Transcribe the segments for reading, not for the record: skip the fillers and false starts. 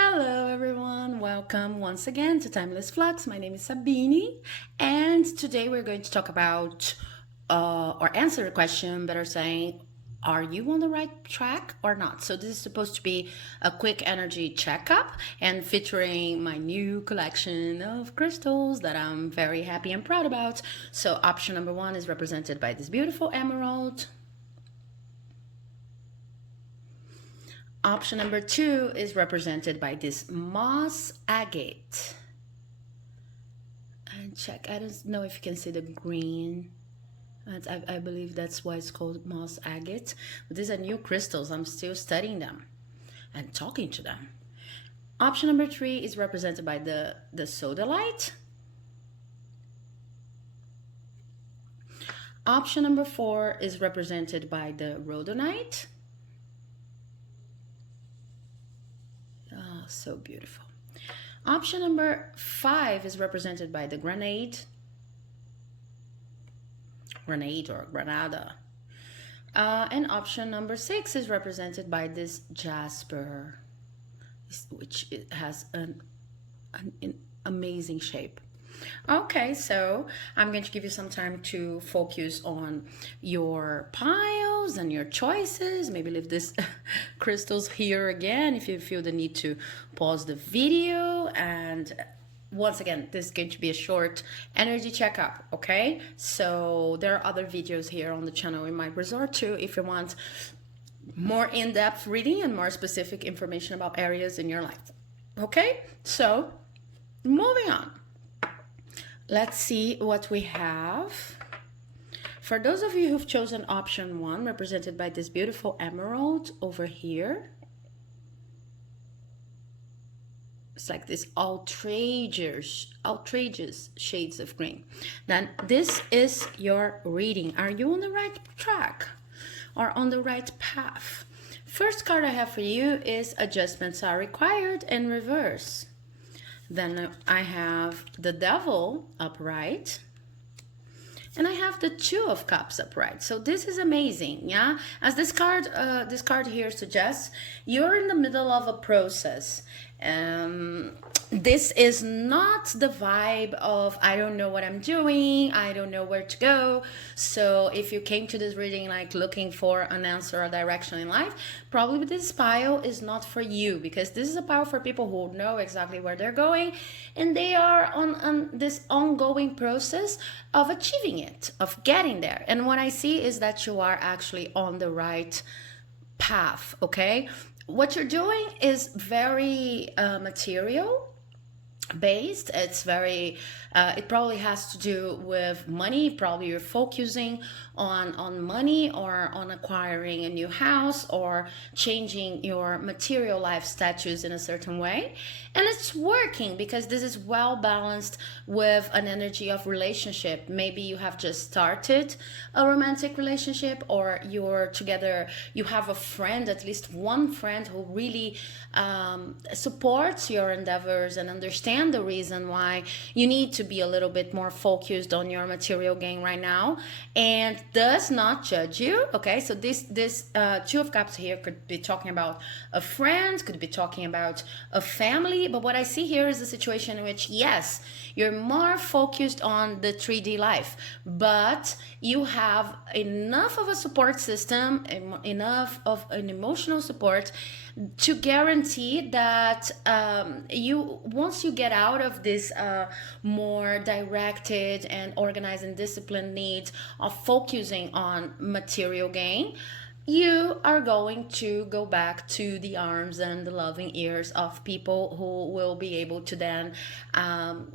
Hello everyone, welcome once again to Timeless Flux. My name is Sabine, and today we're going to talk about or answer a question better saying, are you on the right track or not? So this is supposed to be a quick energy checkup and featuring my new collection of crystals that I'm very happy and proud about. So option number one is represented by this beautiful emerald. Option number two is represented by this moss agate. And check, I don't know if you can see the green. I believe that's why it's called moss agate. But these are new crystals. I'm still studying them and talking to them. Option number three is represented by the Sodalite. Option number four is represented by the Rodonite. So beautiful. Option number five is represented by the Granade or Granada. And option number six is represented by this Jasper, which has an amazing shape. Okay, so I'm going to give you some time to focus on your piles and your choices. Maybe leave this crystals here again if you feel the need to pause the video. And once again, this is going to be a short energy checkup, okay? So there are other videos here on the channel you might resort to if you want more in-depth reading and more specific information about areas in your life. Okay, so moving on. Let's see what we have. For those of you who've chosen option one, represented by this beautiful emerald over here, it's like this outrageous shades of green. Then this is your reading. Are you on the right track or on the right path? First card I have for you is adjustments are required in reverse. Then I have the Devil upright. And I have the Two of Cups upright. So this is amazing, yeah? As this card here suggests, you're in the middle of a process. This is not the vibe of, I don't know what I'm doing, I don't know where to go. So if you came to this reading like looking for an answer or direction in life, probably this pile is not for you, because this is a pile for people who know exactly where they're going and they are on this ongoing process of achieving it, of getting there. And what I see is that you are actually on the right path, okay? What you're doing is very material based. It's very it probably has to do with money. Probably you're focusing on money or on acquiring a new house or changing your material life status in a certain way, and it's working because this is well balanced with an energy of relationship. Maybe you have just started a romantic relationship, or you're together, you have a friend, at least one friend who really supports your endeavors and understand the reason why you need to be a little bit more focused on your material gain right now, and does not judge you. Okay, so this Two of Cups here could be talking about a friend, could be talking about a family, but what I see here is a situation in which, yes, you're more focused on the 3D life, but you have enough of a support system, enough of an emotional support to guarantee that once you get out of this more directed and organized and disciplined need of focusing on material gain, you are going to go back to the arms and the loving ears of people who will be able to then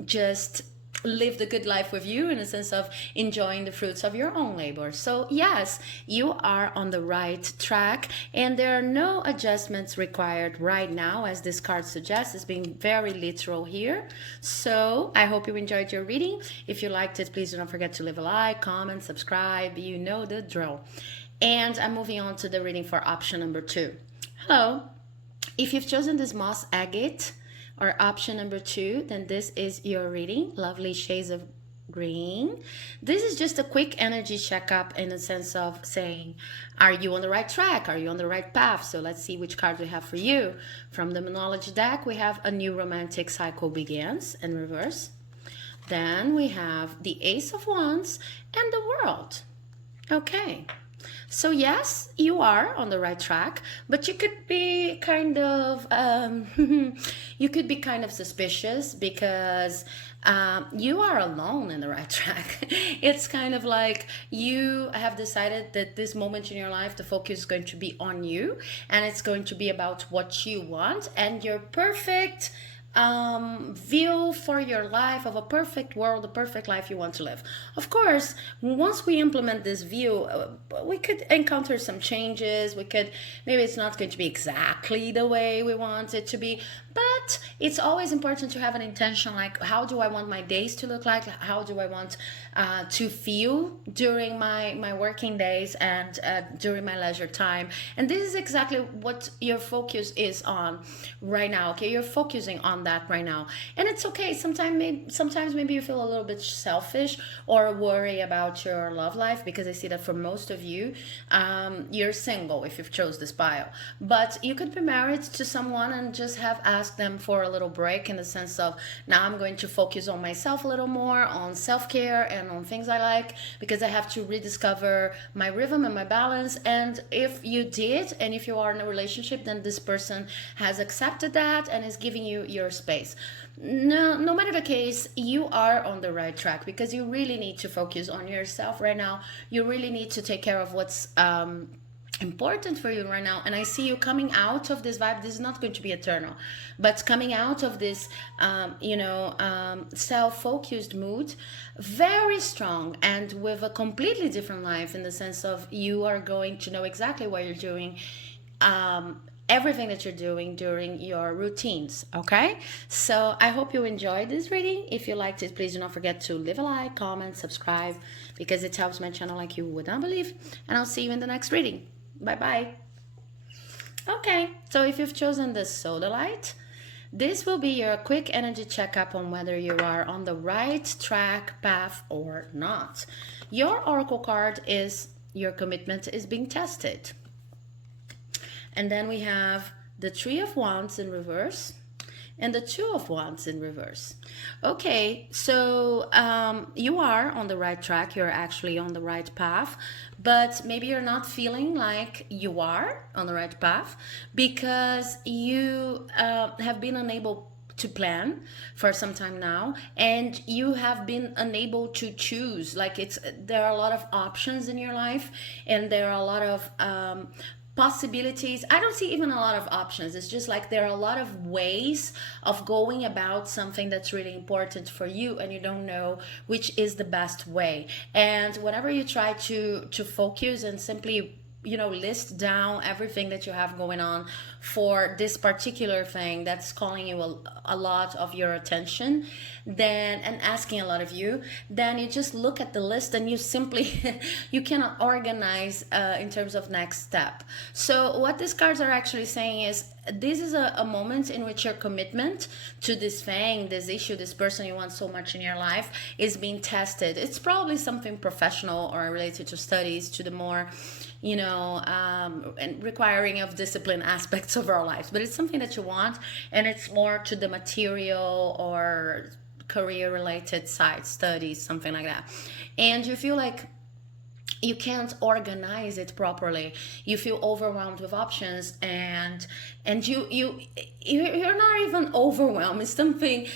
just live the good life with you, in a sense of enjoying the fruits of your own labor. So yes, you are on the right track, and there are no adjustments required right now, as this card suggests. It's being very literal here. So I hope you enjoyed your reading. If you liked it, please do not forget to leave a like, comment, subscribe. You know the drill. And I'm moving on to the reading for option number two. Hello. If you've chosen this moss agate or option number two, then this is your reading. Lovely shades of green. This is just a quick energy checkup in the sense of saying, are you on the right track? Are you on the right path? So let's see which card we have for you. From the Monology deck, we have a new romantic cycle begins in reverse. Then we have the Ace of Wands and the World. Okay. So yes, you are on the right track, but you could be kind of you could be kind of suspicious because you are alone in the right track. It's kind of like you have decided that this moment in your life, the focus is going to be on you, and it's going to be about what you want and your perfect view for your life of a perfect world, a perfect life you want to live. Of course, once we implement this view, we could encounter some changes. We could, maybe it's not going to be exactly the way we want it to be, but it's always important to have an intention, like how do I want my days to look like? How do I want to feel during my working days and during my leisure time? And this is exactly what your focus is on right now. Okay, you're focusing on that right now, and it's okay. Sometimes maybe you feel a little bit selfish or worry about your love life, because I see that for most of you, you're single if you've chose this bio, but you could be married to someone and just have asked them for a little break, in the sense of, now I'm going to focus on myself a little more, on self-care and on things I like, because I have to rediscover my rhythm and my balance. And if you did, and if you are in a relationship, then this person has accepted that and is giving you your space. No matter the case, you are on the right track, because you really need to focus on yourself right now. You really need to take care of what's important for you right now. And I see you coming out of this vibe. This is not going to be eternal, but coming out of this self-focused mood very strong, and with a completely different life, in the sense of you are going to know exactly what you're doing, everything that you're doing during your routines. Okay, so I hope you enjoyed this reading. If you liked it, please do not forget to leave a like, comment, subscribe, because it helps my channel like you would not believe. And I'll see you in the next reading. Bye bye. Okay, so if you've chosen the Sodalite, this will be your quick energy checkup on whether you are on the right track, path, or not. Your oracle card is your commitment is being tested. And then we have the Three of Wands in reverse and the Two of Wands in reverse. Okay, so you are on the right track. You're actually on the right path, but maybe you're not feeling like you are on the right path, because you have been unable to plan for some time now, and you have been unable to choose. Like, there are a lot of options in your life, and there are a lot of possibilities. I don't see even a lot of options. It's just like there are a lot of ways of going about something that's really important for you, and you don't know which is the best way. And whenever you try to focus and simply list down everything that you have going on for this particular thing that's calling you a lot of your attention, then, and asking a lot of you, then you just look at the list and you simply you cannot organize in terms of next step. So what these cards are actually saying is, this is a moment in which your commitment to this thing, this issue, this person you want so much in your life is being tested. It's probably something professional or related to studies, to the more and requiring of discipline aspects of our lives, but it's something that you want, and it's more to the material or career related side, studies, something like that. And you feel like you can't organize it properly. You feel overwhelmed with options, and you're not even overwhelmed. It's something,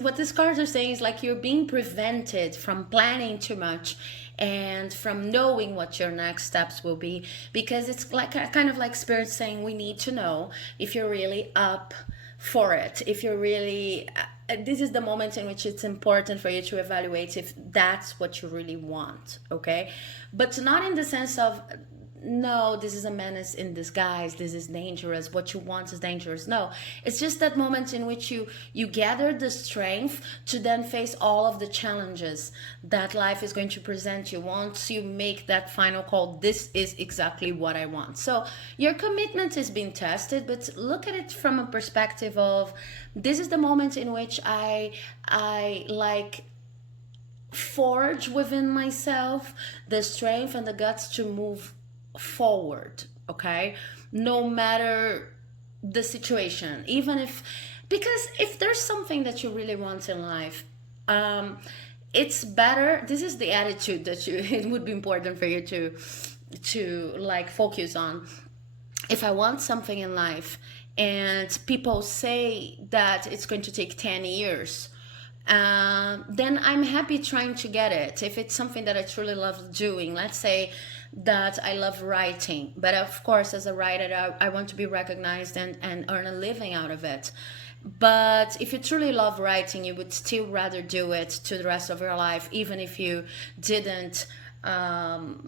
what these cards are saying is like you're being prevented from planning too much and from knowing what your next steps will be, because it's like kind of like spirit saying, we need to know if you're really up for it, if you're really this is the moment in which it's important for you to evaluate if that's what you really want. Okay, but not in the sense of, no, this is a menace in disguise, this is dangerous, what you want is dangerous. No, it's just that moment in which you gather the strength to then face all of the challenges that life is going to present you once you make that final call, this is exactly what I want. So your commitment is being tested, but look at it from a perspective of, this is the moment in which I like forge within myself the strength and the guts to move forward, okay? No matter the situation, even if, because if there's something that you really want in life, it's better, this is the attitude that you it would be important for you to like focus on. If I want something in life and people say that it's going to take 10 years, then I'm happy trying to get it. If it's something that I truly love doing, let's say that I love writing, but of course, as a writer, I want to be recognized and earn a living out of it. But if you truly love writing, you would still rather do it to the rest of your life, even if you didn't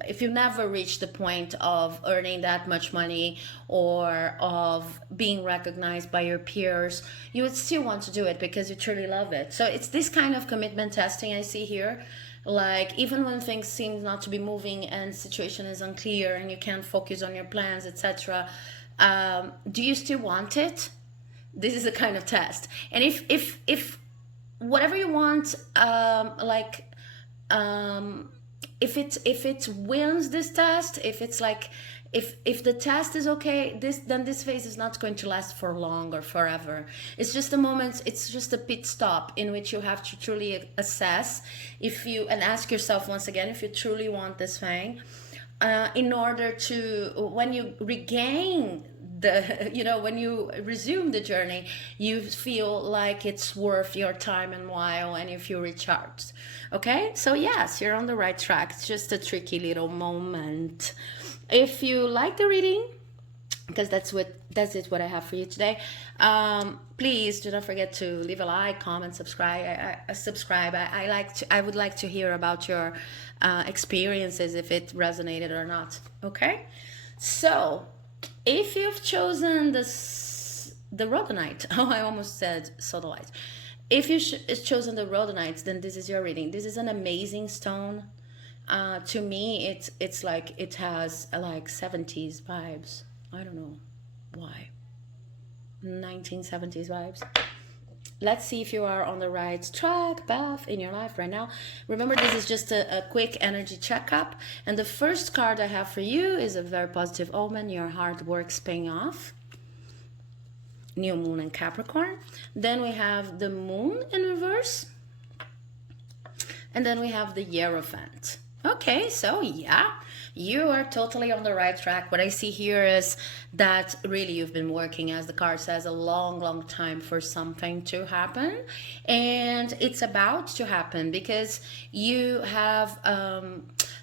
if you never reach the point of earning that much money or of being recognized by your peers, you would still want to do it because you truly love it. So it's this kind of commitment testing I see here. Like, even when things seem not to be moving and situation is unclear and you can't focus on your plans, etc., do you still want it? This is a kind of test. And if whatever you want, if it wins this test, if it's like, if the test is okay, this phase is not going to last for long or forever. It's just a moment, it's just a pit stop in which you have to truly assess if you, and ask yourself once again if you truly want this thing, in order to, when you regain the, when you resume the journey, you feel like it's worth your time and while, and you feel recharged. Okay, so yes, you're on the right track. It's just a tricky little moment. If you like the reading, because that's what I have for you today, please do not forget to leave a like, comment, subscribe. I would like to hear about your experiences, if it resonated or not. Okay, so if you've chosen the Rodonite, oh, I almost said Sodalite. If you've chosen the Rodonite, then this is your reading. This is an amazing stone. To me, it's like, it has like 70s vibes. I don't know why. 1970s vibes. Let's see if you are on the right track, path in your life right now. Remember, this is just a quick energy checkup. And the first card I have for you is a very positive omen. Your hard work's paying off. New moon in Capricorn. Then we have the moon in reverse. And then we have the Hierophant. Okay, so yeah, you are totally on the right track. What I see here is that really you've been working, as the card says, a long time for something to happen, and it's about to happen, because you have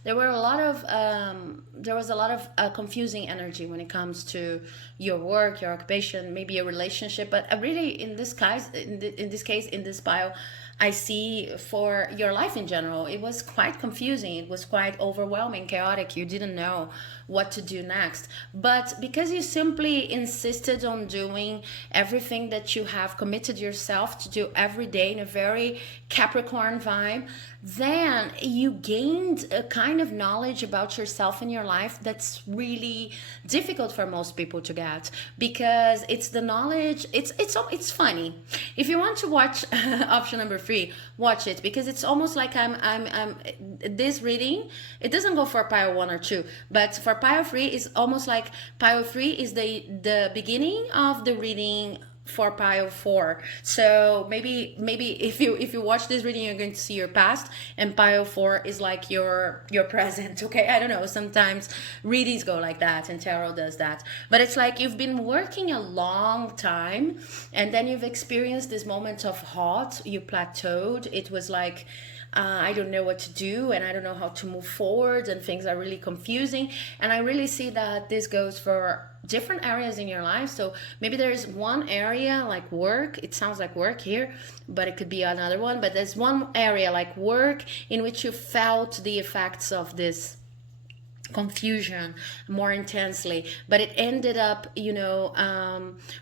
there was a lot of confusing energy when it comes to your work, your occupation, maybe a relationship, but really in this case, in this bio, I see for your life in general, it was quite confusing. It was quite overwhelming, chaotic. You didn't know what to do next. But because you simply insisted on doing everything that you have committed yourself to do every day in a very Capricorn vibe, then you gained a kind of knowledge about yourself and your life that's really difficult for most people to get, because it's the knowledge. It's funny. If you want to watch option number 3, watch it, because it's almost like I'm this reading, it doesn't go for pile 1 or 2, but for pile 3 is almost like pile 3 is the beginning of the reading for pile 4. So maybe if you watch this reading, you're going to see your past, and pile 4 is like your present. Okay, I don't know, sometimes readings go like that and tarot does that, but it's like you've been working a long time, and then you've experienced this moment of halt. You plateaued. It was like, I don't know what to do, and I don't know how to move forward, and things are really confusing. And I really see that this goes for different areas in your life. So maybe there's one area like work. It sounds like work here, but it could be another one. But there's one area like work in which you felt the effects of this confusion more intensely, but it ended up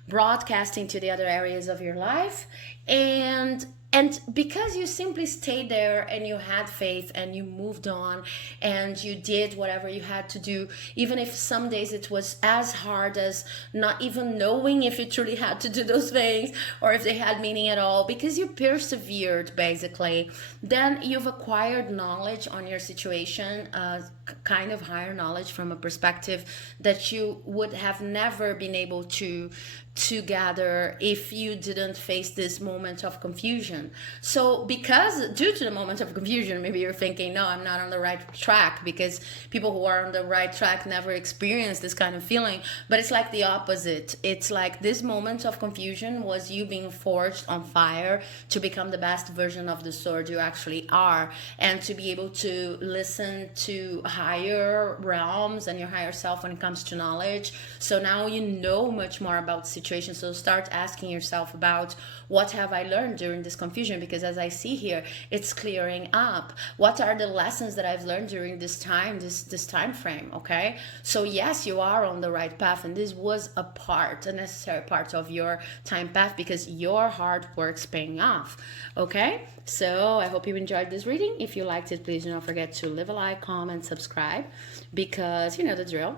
broadcasting to the other areas of your life. And And because you simply stayed there and you had faith and you moved on and you did whatever you had to do, even if some days it was as hard as not even knowing if you truly had to do those things or if they had meaning at all, because you persevered basically, then you've acquired knowledge on your situation, kind of higher knowledge from a perspective that you would have never been able to gather if you didn't face this moment of confusion. So because due to the moment of confusion, maybe you're thinking, no, I'm not on the right track, because people who are on the right track never experience this kind of feeling. But it's like the opposite. It's like this moment of confusion was you being forged on fire to become the best version of the sword you actually are, and to be able to listen to higher realms and your higher self when it comes to knowledge. So now you know much more about situations. So start asking yourself about, what have I learned during this confusion? Because as I see here, it's clearing up. What are the lessons that I've learned during this time, this time frame? Okay, so yes, you are on the right path, and this was a necessary part of your time path, because your hard work's paying off. Okay, so I hope you enjoyed this reading. If you liked it, please do not forget to leave a like, comment, subscribe, because you know the drill.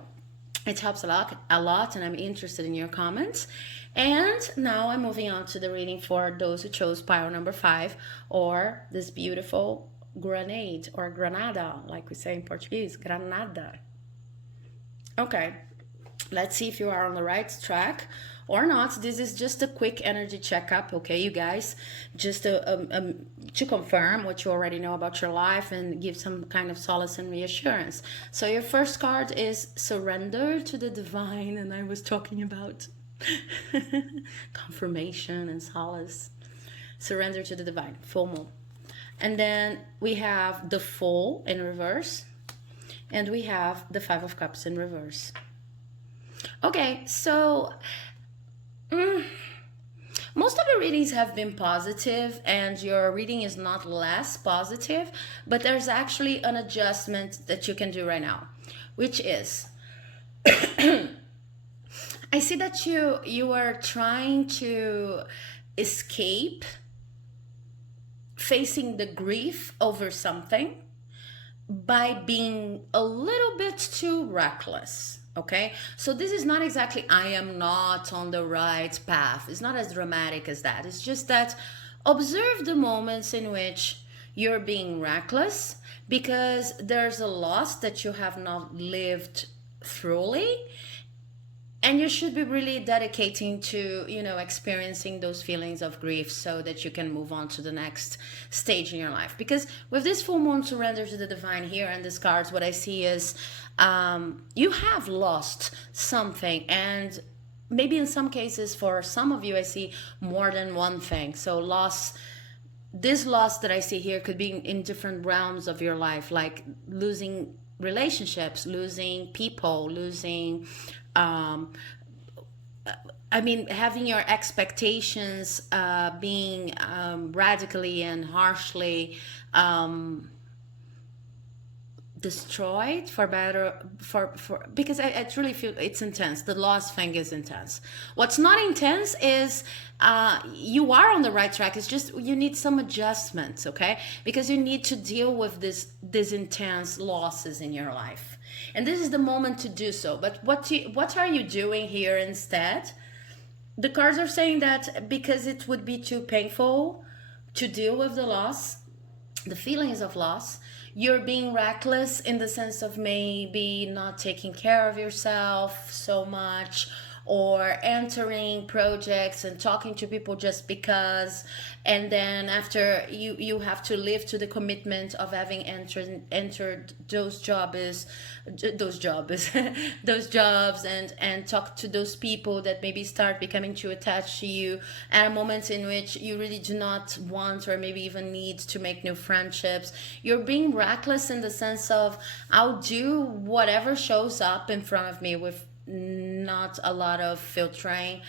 It helps a lot, and I'm interested in your comments. And now I'm moving on to the reading for those who chose pile number 5, or this beautiful grenade, or granada, like we say in Portuguese, granada. Okay, let's see if you are on the right track or not. This is just a quick energy checkup, okay, you guys, just to confirm what you already know about your life and give some kind of solace and reassurance. So your first card is surrender to the divine, and I was talking about confirmation and solace. Surrender to the divine, full moon. And then we have the Fool in reverse, and we have the 5 of Cups in reverse. Okay, so most of the readings have been positive, and your reading is not less positive, but there's actually an adjustment that you can do right now, which is I see that you are trying to escape facing the grief over something by being a little bit too reckless. Okay, so this is not exactly I am not on the right path. It's not as dramatic as that. It's just that observe the moments in which you're being reckless, because there's a loss that you have not lived thoroughly, and you should be really dedicating to, experiencing those feelings of grief so that you can move on to the next stage in your life. Because with this full moon surrender to the divine here and this cards, what I see is you have lost something, and maybe in some cases for some of you I see more than one thing. So this loss that I see here could be in different realms of your life, like losing relationships, losing people, losing having your expectations being radically and harshly destroyed because I truly feel it's intense. The loss thing is intense. What's not intense is you are on the right track. It's just you need some adjustments, okay? Because you need to deal with these intense losses in your life. And this is the moment to do so. But what are you doing here instead? The cards are saying that because it would be too painful to deal with the loss, the feelings of loss, you're being reckless in the sense of maybe not taking care of yourself so much, or entering projects and talking to people just because, and then after you have to live to the commitment of having entered those jobs those jobs, and talk to those people that maybe start becoming too attached to you at moments in which you really do not want or maybe even need to make new friendships. You're being reckless in the sense of, I'll do whatever shows up in front of me with not a lot of filtering,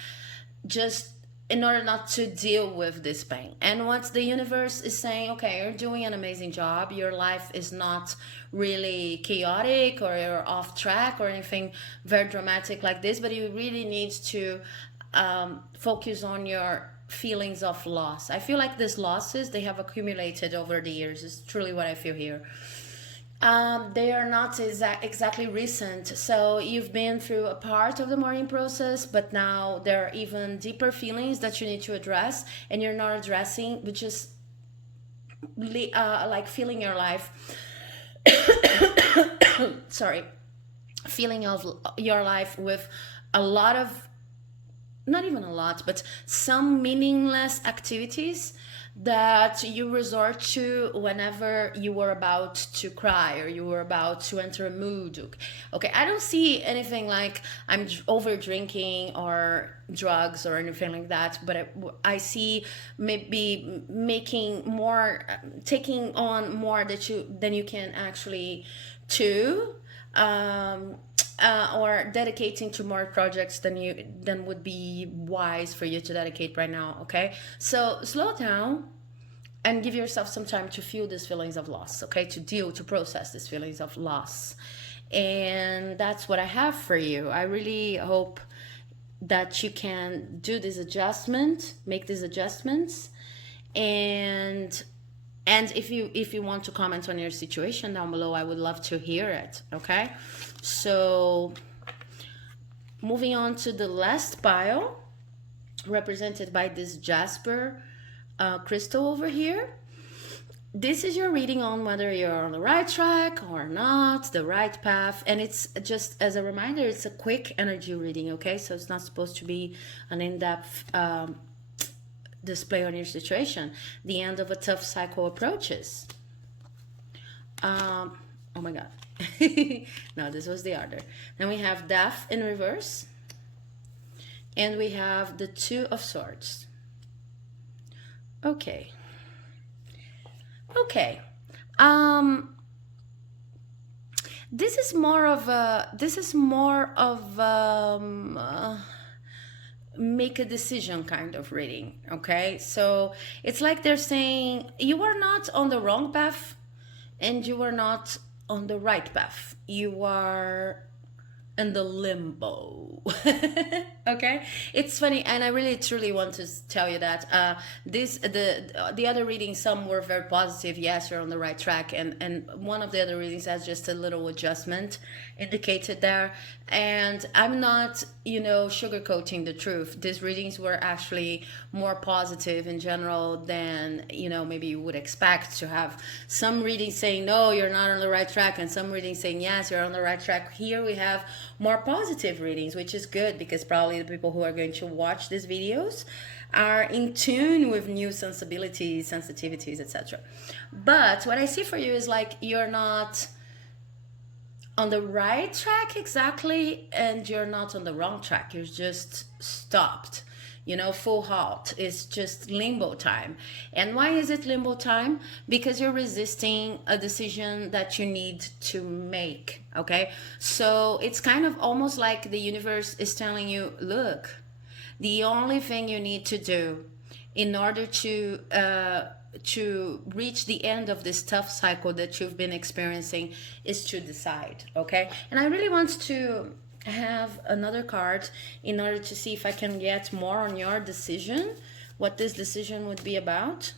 just in order not to deal with this pain. And once the universe is saying, okay, you're doing an amazing job, your life is not really chaotic or you're off track or anything very dramatic like this, but you really need to focus on your feelings of loss. I feel like these losses, they have accumulated over the years. It's truly what I feel here. They are not exactly recent. So you've been through a part of the mourning process, but now there are even deeper feelings that you need to address, and you're not addressing, which is like feeling your life. Sorry, feeling of your life with a lot of, not even a lot, but some meaningless activities that you resort to whenever you were about to cry or you were about to enter a mood. Okay, I don't see anything like I'm over drinking or drugs or anything like that, but I see maybe making more, taking on more than you can actually chew, or dedicating to more projects than would be wise for you to dedicate right now. Okay, so slow down and give yourself some time to feel these feelings of loss. Okay, to process these feelings of loss. And that's what I have for you. I really hope that you can do this adjustment, make these adjustments. And if you want to comment on your situation down below, I would love to hear it. Okay, so moving on to the last pile, represented by this Jasper crystal over here. This is your reading on whether you're on the right track or not, the right path. And it's just as a reminder, it's a quick energy reading. Okay, so it's not supposed to be an in-depth display on your situation. The end of a tough cycle approaches. Oh my god. No, this was the order. Then we have Death in reverse, and we have the Two of Swords. Okay, this is more of make a decision kind of reading. Okay, so it's like they're saying you are not on the wrong path and you are not on the right path. You are in the limbo. Okay, it's funny, and I really truly want to tell you that the other readings, some were very positive. Yes, you're on the right track, and one of the other readings has just a little adjustment indicated there. And I'm not, sugarcoating the truth. These readings were actually more positive in general than, maybe you would expect to have some readings saying, no, you're not on the right track, and some readings saying, yes, you're on the right track. Here we have more positive readings, which is good, because probably the people who are going to watch these videos are in tune with new sensibilities, sensitivities, etc. But what I see for you is like you're not on the right track exactly, and you're not on the wrong track. You're just stopped. Full halt. It's just limbo time. And why is it limbo time? Because you're resisting a decision that you need to make. Okay, so it's kind of almost like the universe is telling you, look, the only thing you need to do in order to reach the end of this tough cycle that you've been experiencing is to decide. Okay, and I really want to have another card in order to see if I can get more on your decision, what this decision would be about.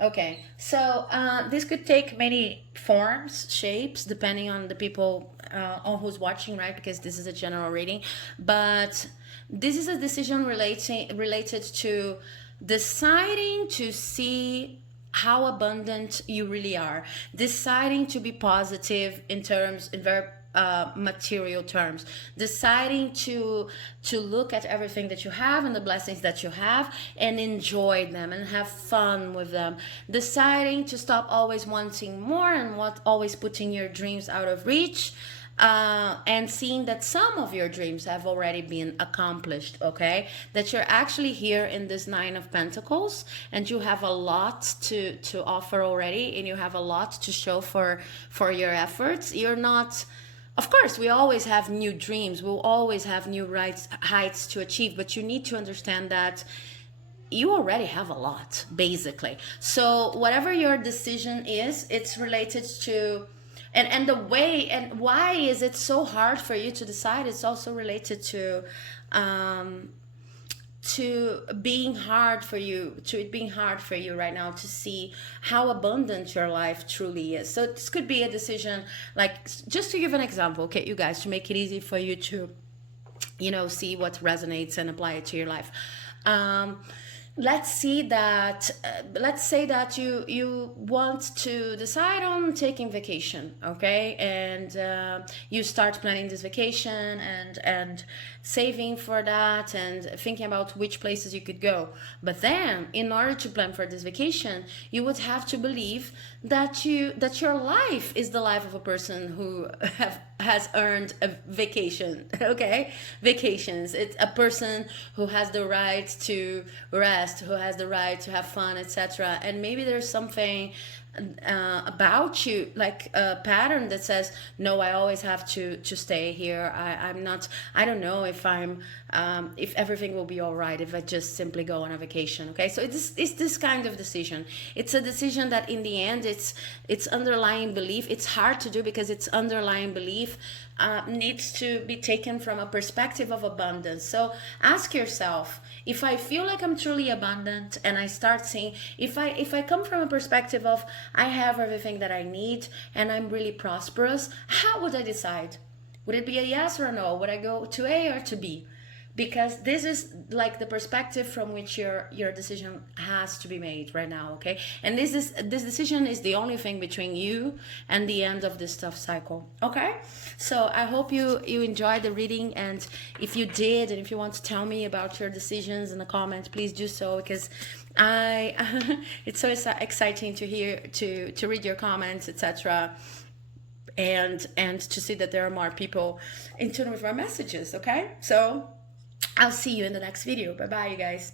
Okay, so this could take many forms, shapes, depending on the people on who's watching, right? Because this is a general reading, but this is a decision related to deciding to see how abundant you really are, deciding to be positive in very material terms, deciding to look at everything that you have and the blessings that you have and enjoy them and have fun with them, deciding to stop always wanting more and always putting your dreams out of reach, and seeing that some of your dreams have already been accomplished. Okay, that you're actually here in this Nine of Pentacles, and you have a lot to offer already, and you have a lot to show for your efforts. You're not, of course, we always have new dreams, we'll always have new heights to achieve, but you need to understand that you already have a lot, basically. So whatever your decision is, it's related to, and the way, and why is it so hard for you to decide, it's also related to being hard for you, to it being hard for you right now to see how abundant your life truly is. So this could be a decision, like, just to give an example, okay, you guys, to make it easy for you to, you know, see what resonates and apply it to your life. Let's see that let's say that you want to decide on taking vacation, okay, and you start planning this vacation and saving for that and thinking about which places you could go. But then, in order to plan for this vacation, you would have to believe that your life is the life of a person who has earned a vacation. Okay, vacations, it's a person who has the right to rest, who has the right to have fun, etc. And maybe there's something about you, like a pattern that says, no, I always have to stay here. I'm not, I don't know if I'm if everything will be all right if I just simply go on a vacation. Okay, so it's this kind of decision. It's a decision that in the end, it's underlying belief. It's hard to do because it's underlying belief needs to be taken from a perspective of abundance. So ask yourself, if I feel like I'm truly abundant, and I start seeing, if I come from a perspective of I have everything that I need and I'm really prosperous, how would I decide? Would it be a yes or a no? Would I go to A or to B? Because this is like the perspective from which your decision has to be made right now, okay? And this decision is the only thing between you and the end of this tough cycle, okay? So I hope you enjoyed the reading, and if you did, and if you want to tell me about your decisions in the comments, please do so, because it's so exciting to hear, to read your comments, etc., and to see that there are more people in tune with our messages, okay? So I'll see you in the next video. Bye bye, you guys.